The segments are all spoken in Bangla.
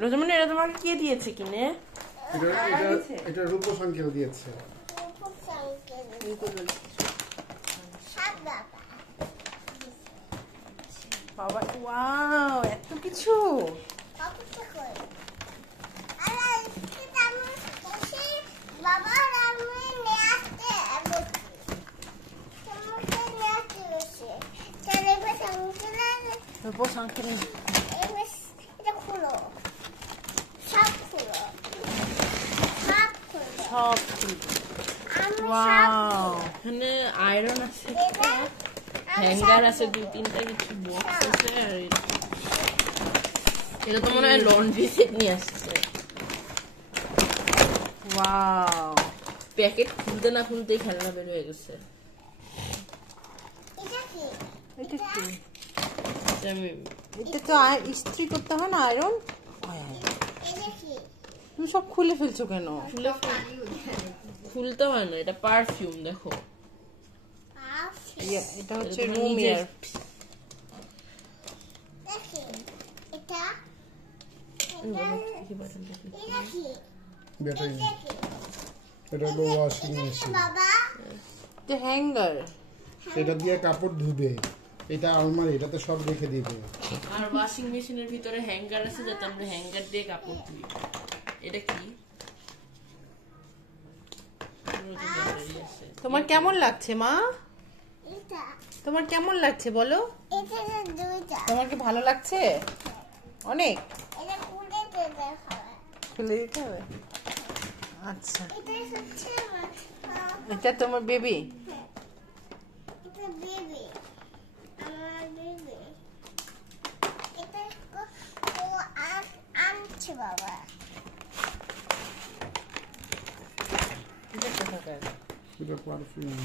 রোজমনি এটা তোমাকে কে দিয়েছে কিনে? এটা রূপস আঙ্কেল দিয়েছে। বাবা ওয়াও এত কিছু। রূপস আঙ্কেল সব ওয়াও, এখানে আয়রন আছে, হ্যাঙ্গার আছে, 2-3টা কিছু বক্স আছে, আর এটা তো মনে হয় লন্ড্রি সেট নিয়ে আসছে। ওয়াও, প্যাকেট খুলতে না খুলতেই খেলনা বের হয়ে গেছে। এটা কি? এটা তো ইস্ত্রি করতে হয় না, আয়রন। তুমি সব খুলে ফেলছো কেন? খুলতে হয় না, এটা পারফিউম। দেখো এটা হচ্ছে রুম এয়ার। এটা হলো ওয়াশিং মেশিন। এটা হ্যাঙ্গার, এটা দিয়ে কাপড় ধুবে। এটা আলমারি, এটাতে সব রেখে দিবে। আর ওয়াশিং মেশিনের ভিতরে হ্যাঙ্গার আছে যাতে আমরা হ্যাঙ্গার দিয়ে কাপড় ধুই। এটা কি? তোমার কেমন লাগছে মা? তোমার কেমন লাগছে বলো? তোমার কি ভালো লাগছে? অনেক। খুলে দিতে হবে। আচ্ছা, এটা তোমার বেবি। বাবা এটা পারফিউম।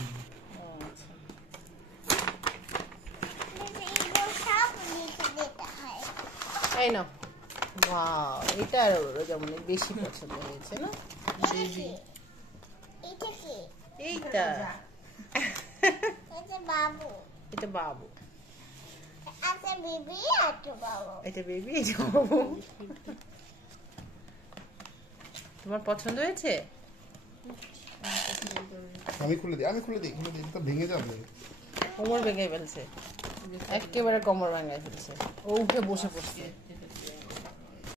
এই নাও। ওয়াও, এটা যেমন বেশি পছন্দ হয়েছে না? বেবি এইটা, বাবু, এটা বাবু, এটা বেবি, এটা বাবু। তোমার পছন্দ হয়েছে? আমি খুলে দিই, তো ভেঙে যাবে। কোমর ভেঙে ফেলছে, একেবারে কোমর ভেঙে ফেলছে। ও উঠে বসে পড়ছে।